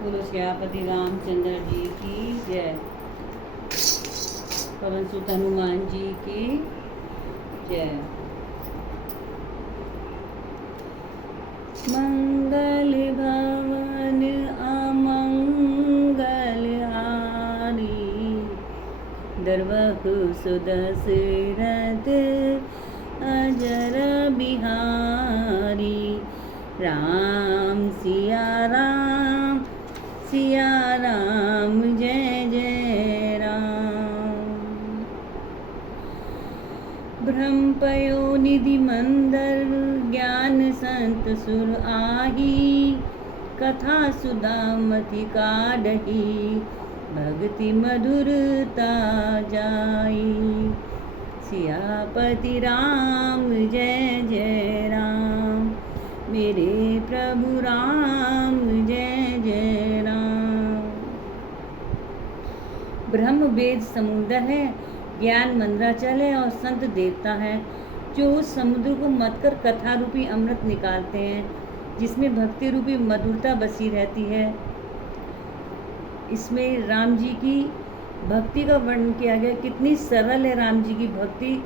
बोलो श्यापति रामचंद्र जी की जय। पवन सुत हनुमान जी की जय। मंगल भवन अमंगल हारी, दरवहु सुदशरथ अजर बिहारी। राम सिया राम जय जय राम। ब्रह्म पयो निधि मंदर ज्ञान संत सुर आही, कथा सुदामति काढ़ी भक्ति मधुरता जाई। सियापति राम जय जय राम, मेरे प्रभु राम जय जय राम। ब्रह्म वेद समुद्र है, ज्ञान मंद्राचल है और संत देवता है, जो उस समुद्र को मतकर कथा रूपी अमृत निकालते हैं, जिसमें भक्ति रूपी मधुरता बसी रहती है। इसमें राम जी की भक्ति का वर्णन किया गया। कितनी सरल है राम जी की भक्ति।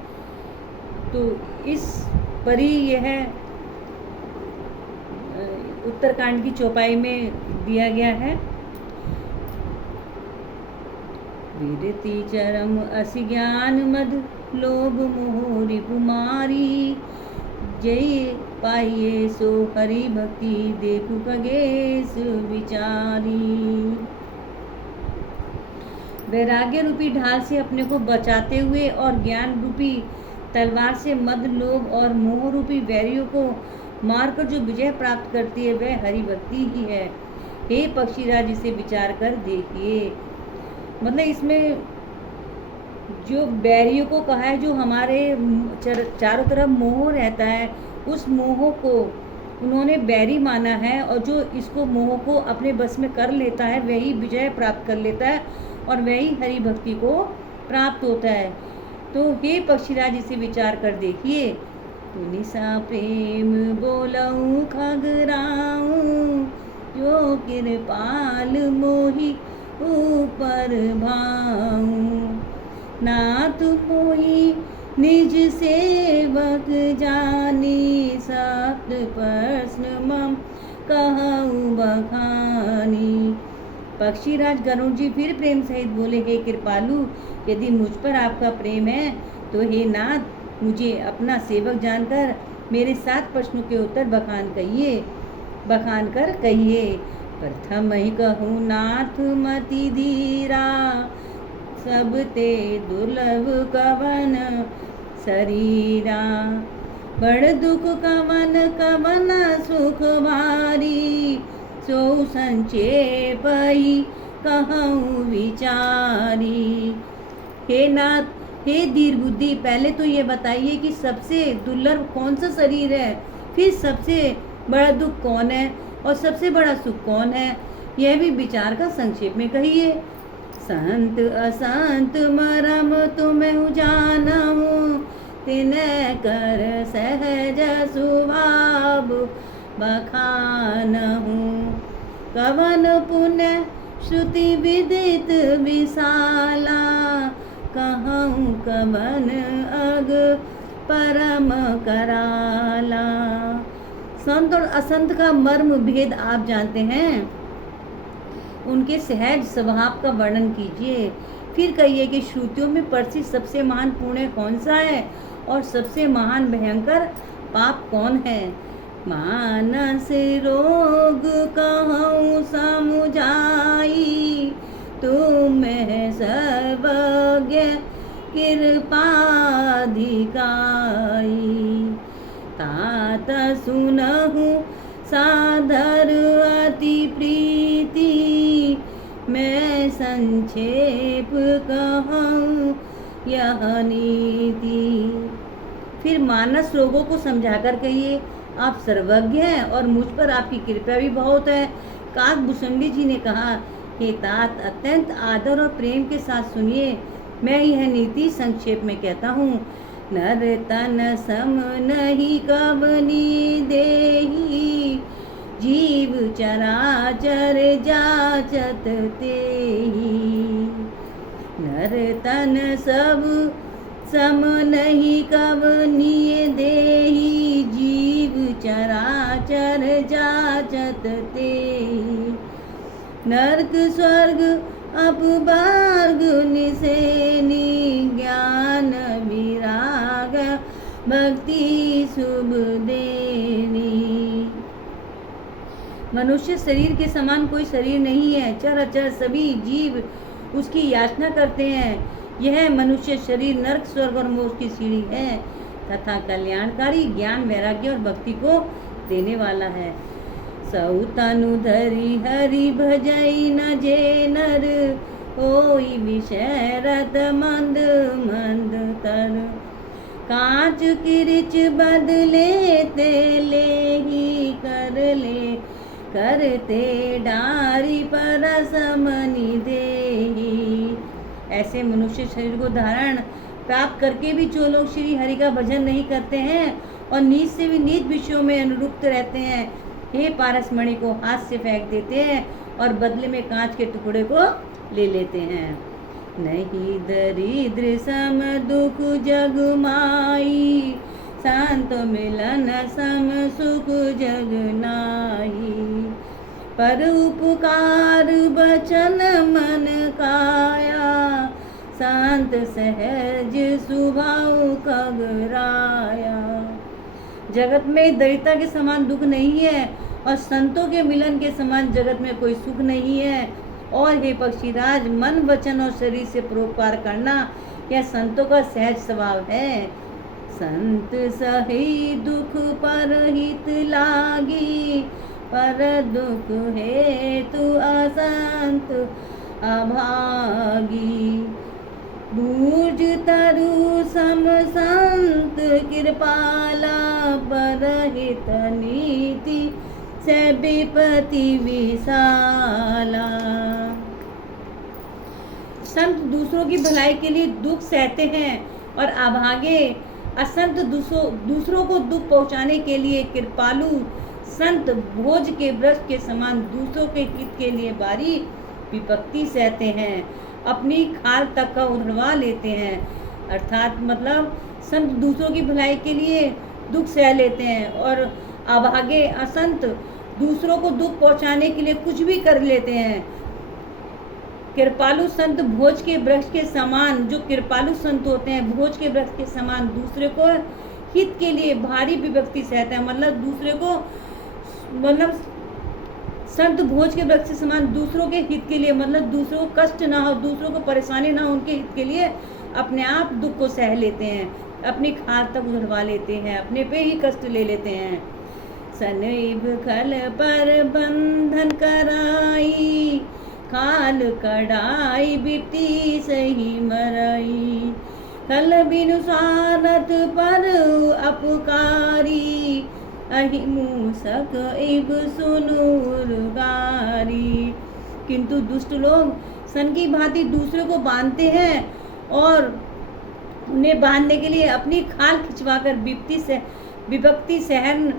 तो इस परी यह उत्तरकांड की चौपाई में दिया गया है। विरति चरम असि ज्ञान मद लोभ मोह रिपुमारी, जय पाइये सो हरि भक्ति देखु खगेश विचारी। वैराग्य रूपी ढाल से अपने को बचाते हुए और ज्ञान रूपी तलवार से मद लोभ और मोह रूपी वैरियों को मारकर जो विजय प्राप्त करती है वह हरि भक्ति ही है। हे पक्षीराज, इसे विचार कर देखिए। मतलब इसमें जो बैरियों को कहा है, जो हमारे चारों तरफ मोह रहता है, उस मोह को उन्होंने बैरी माना है, और जो इसको मोह को अपने बस में कर लेता है वही विजय प्राप्त कर लेता है और वही हरि भक्ति को प्राप्त होता है। तो हे पक्षीराज, इसे विचार कर देखिए। तो निशा प्रेम बोलऊं खगराऊं, जो कृपाल मोहि ऊपर भाऊं। नाथ मोहि निज सेवक जानी, सप्त प्रश्न मम कहूँ बखानी। पक्षीराज गरुड़ जी फिर प्रेम सहित बोले, हे कृपालु, यदि मुझ पर आपका प्रेम है तो हे नाथ, मुझे अपना सेवक जानकर मेरे 7 प्रश्नों के उत्तर बखान कर कहिए। प्रथम ही कहूँ नाथ मति धीरा, सब ते दुर्लभ कवन शरीरा। बड़ दुख कवन कवन सुख भारी, सो संक्षेप ही कहूँ विचारी। हे नाथ, हे धीर बुद्धि, पहले तो ये बताइए कि सबसे दुर्लभ कौन सा शरीर है, फिर सबसे बड़ा दुख कौन है और सबसे बड़ा सुख कौन है, यह भी विचार का संक्षेप में कहिए। संत असंत मरम तुम्हें जानहूँ, तिन्ह कर सहज सुभाव बखानहूँ। कवन पुण्य श्रुति विदित विशाला, कहूँ कवन अग परम कराला। संत और असंत का मर्म भेद आप जानते हैं, उनके सहज स्वभाव का वर्णन कीजिए। फिर कहिए कि श्रुतियों में प्रसिद्ध सबसे महान पुण्य कौन सा है और सबसे महान भयंकर पाप कौन है। मानस रोग कहूँ समुझाई, तुम्हें सर्वज्ञ कृपाधिकाई। तात सुनहु सादर अति प्रीति, मैं संक्षेप कहूँ यह नीति। फिर मानस रोगों को समझाकर कहिए, आप सर्वज्ञ हैं और मुझ पर आपकी कृपा भी बहुत है। काकभूषणी जी ने कहा, हे तात, अत्यंत आदर और प्रेम के साथ सुनिए, मैं यह नीति संक्षेप में कहता हूँ। नर तन सम नहीं कवनी देही, जीव चराचर जा जाचत तेहि। नर तन सब सम नहीं कवनीय देहि, जीव चराचर जाचत तेहि। नरक स्वर्ग अपवर्ग निसेनी, ज्ञान विराग भक्ति शुभ देनी। मनुष्य शरीर के समान कोई शरीर नहीं है, चराचर सभी जीव उसकी याचना करते हैं। यह मनुष्य शरीर नरक स्वर्ग और मोक्ष की सीढ़ी है तथा कल्याणकारी ज्ञान वैराग्य और भक्ति को देने वाला है। सौ तनु धरि हरि भजई न जे नर, होई विषय रत मंद मंद तर। कांच किरिच बदले ते लेहि, कर ले करते डारी पर समनि देहि। ऐसे मनुष्य शरीर को धारण प्राप्त करके भी जो लोग श्री हरि का भजन नहीं करते हैं और नीच से भी नीच विषयों में अनुरुक्त रहते हैं, हे पारसमणि को हाथ से फेंक देते हैं और बदले में कांच के टुकड़े को ले लेते हैं। नहीं दरिद्र सम दुख जग माई, शांत मिलन सम सुख जग नाई। पर उपकार बचन मन काया, शांत सहज स्वभाव खगराया। जगत में दरिद्रता के समान दुख नहीं है और संतों के मिलन के समान जगत में कोई सुख नहीं है। और हे पक्षीराज, मन वचन और शरीर से परोपकार करना यह संतों का सहज स्वभाव है। संत सही दुख पर हित लागी, पर दुख हेतु असंत अभागी। बूझ तरु सम संत कृपाला, पर हित नीति से विपति विशाला। संत दूसरों की भलाई के लिए दुख सहते हैं और अभागे असंत दूसरों को दुख पहुंचाने के लिए कृपालु संत भोज के वृक्ष के समान दूसरों के हित के लिए बारी विपत्ति सहते हैं, अपनी खाल तक का उधड़वा लेते हैं। अर्थात मतलब संत दूसरों की भलाई के लिए दुख सह लेते हैं और अभागे असंत दूसरों को दुख पहुंचाने के लिए कुछ भी कर लेते हैं। कृपालु संत भोज के वृक्ष के समान, जो कृपालु संत होते हैं भोज के वृक्ष के समान दूसरे को हित के लिए भारी विभक्ति सहते हैं। मतलब दूसरे को मतलब संत भोज के वृक्ष के समान दूसरों के हित के लिए, मतलब दूसरों को कष्ट ना हो, दूसरों को परेशानी ना हो, उनके हित के लिए अपने आप दुख को सह लेते हैं, अपनी खाल तक उधरवा लेते हैं, अपने पे ही कष्ट ले लेते हैं। सनैव खल पर बंधन कराई, खाल कड़ाई बिपति सही मराई। खल बिनु सारथ पर अपकारी, अहि मूसक इब सुनूर गारी। किंतु दुष्ट लोग सन की भांति दूसरे को बांधते हैं और उन्हें बांधने के लिए अपनी खाल खिंचवाकर विपत्ति सहन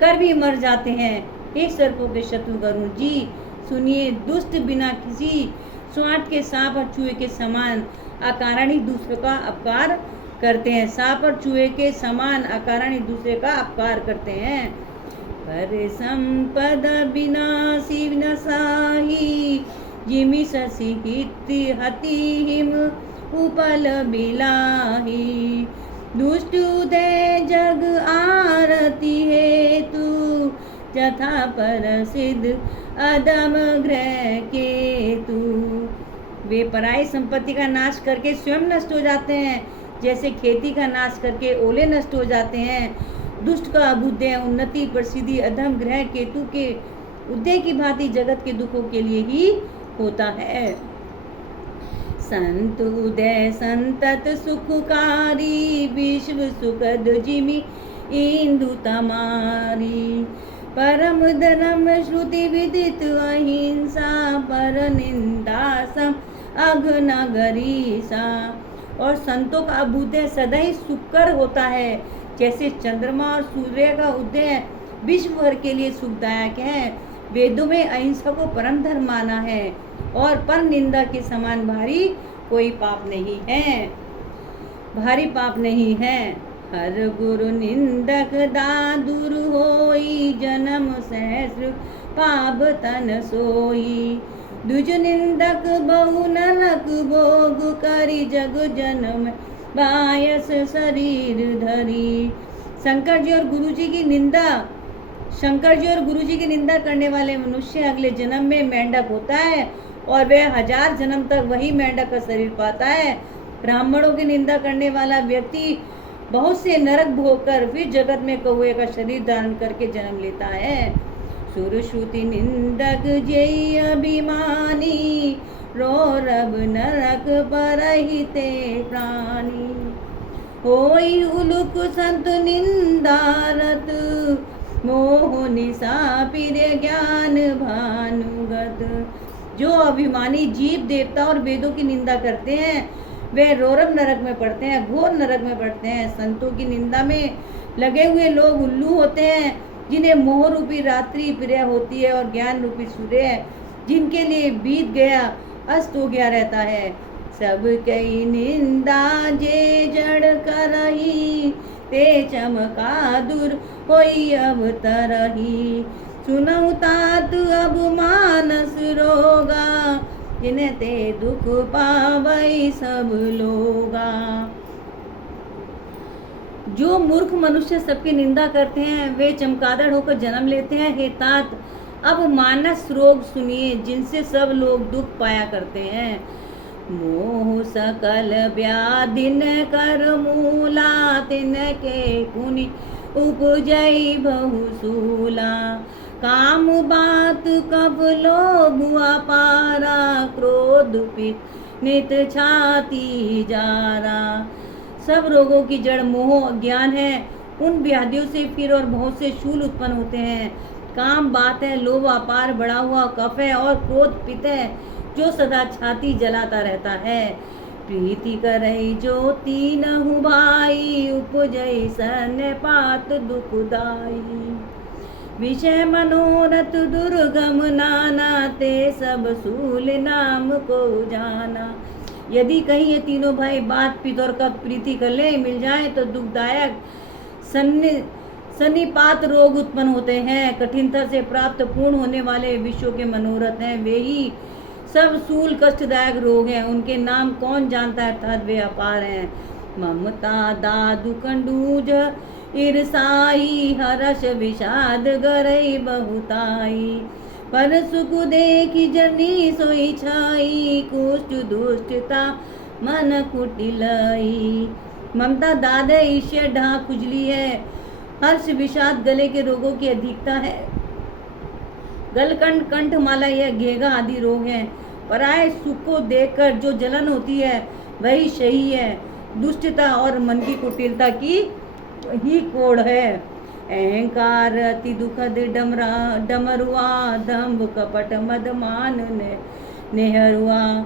कर भी मर जाते हैं। हे सर्पों के शत्रु वरुण जी, सुनिए, दुष्ट बिना किसी स्वार्थ के सांप और चूहे के समान अकारण ही दूसरे का अपकार करते हैं। सांप और चूहे के समान अकारण ही दूसरे का अपकार करते हैं। पर संपद विनाशी विनाशाही, जिमि शशि हति हिम उपल बिलाही। दुष्ट उदय जग आरती हेतु, जथा प्रसिद्ध अदम ग्रह केतु। वे पराई संपत्ति का नाश करके स्वयं नष्ट हो जाते हैं, जैसे खेती का नाश करके ओले नष्ट हो जाते हैं। दुष्ट का अभ्युदय उन्नति प्रसिद्धि अधम ग्रह केतु के उदय की भांति जगत के दुखों के लिए ही होता है। संत उदय संतत सुखकारी, विश्व सुखद जिमि इंदु तमारी। परम धर्म श्रुति विदित अहिंसा, पर निंदा सम अघनगरीसा। और संतों का अभ्युदय सदा ही सुखकर होता है, जैसे चंद्रमा और सूर्य का उदय विश्व भर के लिए सुखदायक है, वेदों में अहिंसा को परम धर्म माना है और पर निंदा के समान भारी कोई पाप नहीं है, भारी पाप नहीं है। हर गुरु निंदक दादुर होई, जन्म सहस्र पाप तन सोई। दुज निंदक बहु नरक भोग, करी जग जन्म बायस शरीर धरी। शंकर जी और गुरु जी की निंदा करने वाले मनुष्य अगले जन्म में मेंढक होता है और वह 1000 जन्म तक वही मेंढक का शरीर पाता है। ब्राह्मणों की निंदा करने वाला व्यक्ति बहुत से नरक भोग कर फिर जगत में कौए का शरीर धारण करके जन्म लेता है। सुरश्रुति निंदक जय अभिमानी, रो रब नरक परहिते प्राणी। होई उलुक संत निंदारत, मोह निशा पिर ज्ञान भानुगत। जो अभिमानी जीव देवता और वेदों की निंदा करते हैं वे रोरब नरक में पड़ते हैं, घोर नरक में पड़ते हैं। संतों की निंदा में लगे हुए लोग उल्लू होते हैं, जिन्हें मोह रूपी रात्रि प्रिय होती है और ज्ञान रूपी सूर्य जिनके लिए बीत गया अस्त हो गया रहता है। सब कई निंदा जे जड़ करही, ते चमका दूर होई अब तरही। सुनऊ तात अब मानस रोगा, जिन्हें ते दुख पावई सब लोगा। जो मूर्ख मनुष्य सबकी निंदा करते हैं वे चमगादड़ होकर जन्म लेते हैं। हे तात, अब मानस रोग सुनिए जिनसे सब लोग दुख पाया करते हैं। मोह सकल व्याधिन कर मूला, तिनके पुनि उपजई बहुसूला। काम बात कब लोभ अपारा, क्रोध पित नित छाती जारा। सब रोगों की जड़ मोह ज्ञान है। उन व्याधियों से फिर और बहुत से शूल उत्पन्न होते हैं। काम बात है, लोभ अपार बढ़ा हुआ कफ है और क्रोध पित्त है जो सदा छाती जलाता रहता है। प्रीति करई जो तीनहु भाई, उपजई सन पात दुखदाई। विषय मनोरथ दुर्गम नाना, ते सब सूल नाम को जाना। यदि कहीं ये तीनों भाई बात पित्त और कफ प्रीति कर ले मिल जाए तो दुखदायक सन्निपात रोग उत्पन्न होते हैं। कठिनता से प्राप्त पूर्ण होने वाले विश्व के मनोरथ हैं, वे ही सब सूल कष्टदायक रोग हैं। उनके नाम कौन जानता है, अर्थात वे अपार हैं। ममता दादु कंडूज ईर्षाई, हर्ष विषाद गरई बहुताई। पर सुख देखी जनी सोई छाई, कुष्ठ दुष्टता मन कुटिलाई। ममता दाद है, ईर्ष्या ढा खुजली है, हर्ष विषाद गले के रोगों की अधिकता है, गलकंठ कंठमाला यह घेगा आदि रोग हैं। पराये सुख को देखकर जो जलन होती है वही सही है। दुष्टता और मन की कुटिलता की ही कोड़ है। अहंकार अति दुखद डमरुआ, दम्भ कपट मदमान नेहरुआ।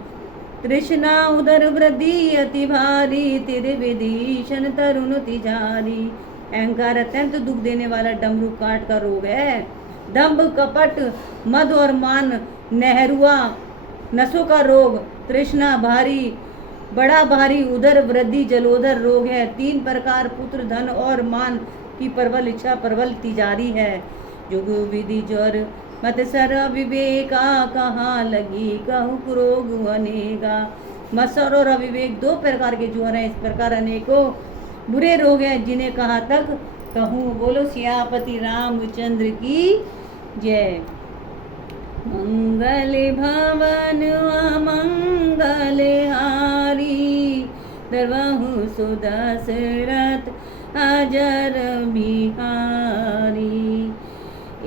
तृष्णा उदर वृद्धि अति भारी, तिरविधीशन तरुण तिजारी। अहंकार अत्यंत दुख देने वाला डमरू काट का रोग है। दम्भ कपट मद और मान नेहरुआ नसों का रोग। तृष्णा भारी बड़ा भारी, उदर वृद्धि जलोदर रोग है। 3 प्रकार पुत्र धन और मान की प्रबल इच्छा प्रबल तिजारी है। जुग विधि ज्वर मत सर विवेका, कहाँ लगी कहूँ रोग अनेगा। मत्सर और अविवेक 2 प्रकार के ज्वर हैं। इस प्रकार अनेकों बुरे रोग हैं जिन्हें कहाँ तक कहूँ। बोलो सियापति रामचंद्र की जय। मंगल भवन अमंगल हारी, दरवहु सुदशरथ अजर बिहारी।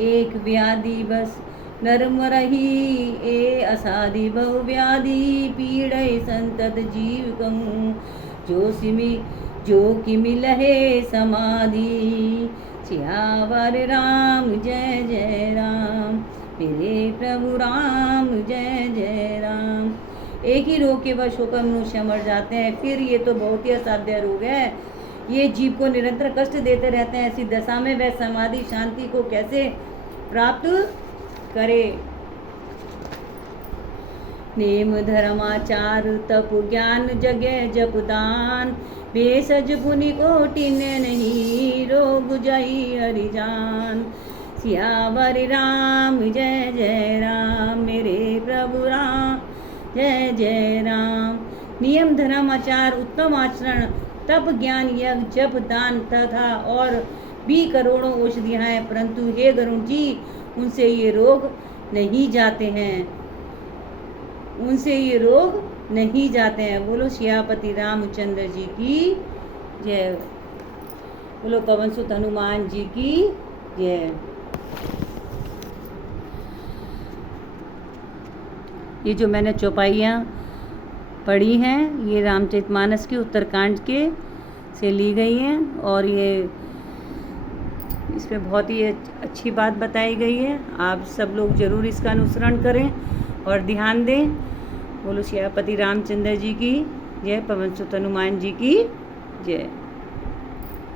एक व्याधि बस नरम रही, ए असाधि बहु व्याधि, पीड़ै संतत जीव कहूँ। जो कि मिलहे समाधि, सियावर राम जय जय राम, मेरे प्रभु राम जय जय राम। एक ही रोग के वश होकर मनुष्य मर जाते हैं। फिर ये तो बहुत ही असाध्य रोग है। ये जीव को निरंतर कष्ट देते रहते हैं। ऐसी दशा में वह समाधि शांति को कैसे प्राप्त करे। नेम धर्माचार तप ज्ञान जगह जप दान, भेषज पुनि कोटि नहीं, रोग जई हरिजान। सियावर राम जय जय राम, मेरे प्रभु राम जय जय राम। नियम धर्म आचार उत्तम आचरण, तप ज्ञान यज्ञ जप दान तथा और भी करोड़ों औषधियाँ हैं, परंतु हे गरुण जी उनसे ये रोग नहीं जाते हैं, उनसे ये रोग नहीं जाते हैं। बोलो सियापति रामचंद्र जी की जय, बोलो पवन सुत हनुमान जी की जय। ये जो मैंने चौपाइयाँ पढ़ी हैं ये रामचरितमानस के उत्तरकांड के से ली गई हैं, और ये इसमें बहुत ही अच्छी बात बताई गई है। आप सब लोग ज़रूर इसका अनुसरण करें और ध्यान दें। बोलो सियापति रामचंद्र जी की जय, पवन सुत हनुमान जी की जय।